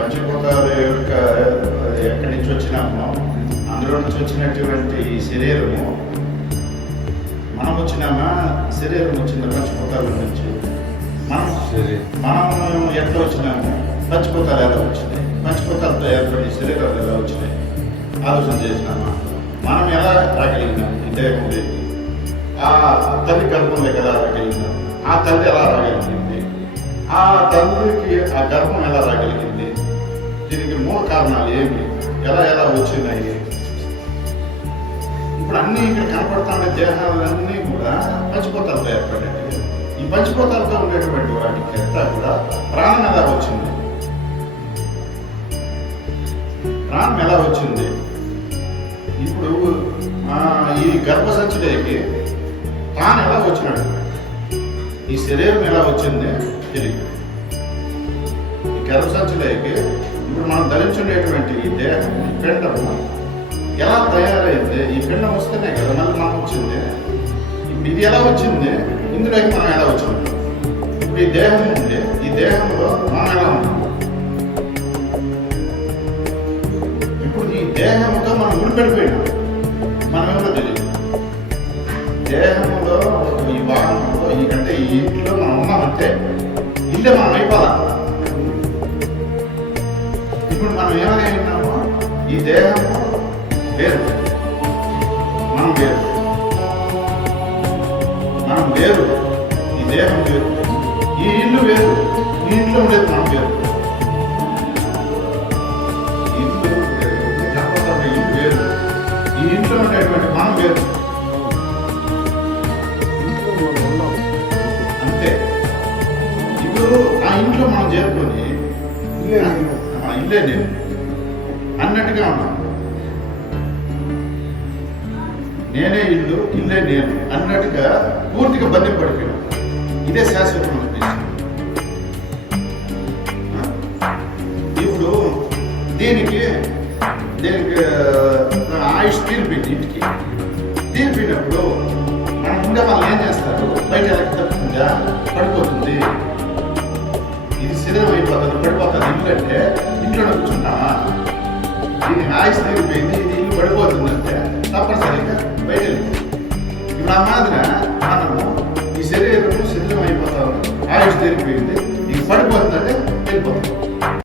పంచభూతాల యొక్క ఎక్కడి నుంచి వచ్చినామో అందులో నుంచి వచ్చినటువంటి శరీరము మనం వచ్చినామా? శరీరం వచ్చింది? పంచభూతాల నుంచి మనం మనం ఎట్లా వచ్చినాము? పంచభూతాలు ఎలా వచ్చినాయి? పంచభూతాలతో ఏర్పడి శరీరాలు ఎలా వచ్చినాయి? ఆలోచన చేసినామా? మనం ఎలా రాగలిగినాం? ఈ దేహం లేని ఆ తల్లి గర్భంలోకి ఎలా రాగలిగినాం? ఆ తల్లి ఎలా రాగలిగింది? ఆ తల్లికి ఆ గర్భం ఎలా రాగలిగింది? దీనికి మూల కారణాలు ఏమి ఎలా ఎలా వచ్చినాయి? ఇప్పుడు అన్ని ఇక్కడ కనపడుతున్న దేహాలన్నీ కూడా పంచిపోతాలతో ఏర్పడినట్టు ఈ పంచిపోతాలతో ఉండేటువంటి వాటికి అంతా కూడా ప్రాణం ఎలా వచ్చింది? ప్రాణం ఎలా వచ్చింది? ఇప్పుడు ఆ, ఈ గర్భసంచులోకి తాను ఎలా వచ్చినాడు ఈ శరీరం ఎలా వచ్చింది? తెలియదు. ఈ గర్భసంచులోకి ఇప్పుడు మనం ధరించుండేటువంటి ఈ దేహం ఈ పిండము ఎలా తయారైంది ఈ పిండం వస్తేనే కదా మళ్ళీ మనం వచ్చింది. ఇప్పుడు ఇది ఎలా వచ్చింది? ఇందులోకి మనం ఎలా వచ్చింది ఇప్పుడు ఈ దేహం ఉంది. ఈ దేహంలో మనం ఎలా ఉన్నాం? ఇప్పుడు ఈ దేహంతో మనం ముడిపెడిపోయినాం. మనం ఏమో తెలియదు. దేహంలో ఈ వాహనంలో ఈ అంటే ఈ ఇంట్లో మనం ఉన్నామంటే ఇల్లే మనం అయిపోదా? ఈ దేహము వేరు. మనం వేరు. మనం వేరు. ఈ దేహం వేరు. ఈ ఇల్లు వేరు. ఈ ఇంట్లో ఉండేది మనం వేరు. ఇల్లు వేరు. ఈ ఇంట్లో ఉండేటువంటి మనం వేరు. అంతే. ఇప్పుడు ఆ ఇంట్లో మనం చేరుకొని ఇల్లే నేను. అన్నట్టుగా ఉన్నాం. నేనే ఇల్లు ఇల్లే నేను అన్నట్టుగా పూర్తిగా బంధం పడిపోయాం ఇదే శాశ్వతం అనిపించింది. ఇప్పుడు దీనికి దీనికి ఆయుష్ తీరిపోయింది ఇంటికి. తీరిపోయినప్పుడు మనం ఉండే వాళ్ళు ఏం చేస్తారు? బయట తప్పుతుందా? దీనికి ఆయుష్ తీరిపోయింది ఇది ఇల్లు పడిపోతుంది అంటే తప్పనిసరిగా బయట వెళ్తుంది ఇప్పుడు ఆ మాదిర మనము ఈ శరీరం శరీరం అయిపోతాం ఆయుష్ తీరిపోయింది ఇది పడిపోతుందంటే వెళ్ళిపోతుంది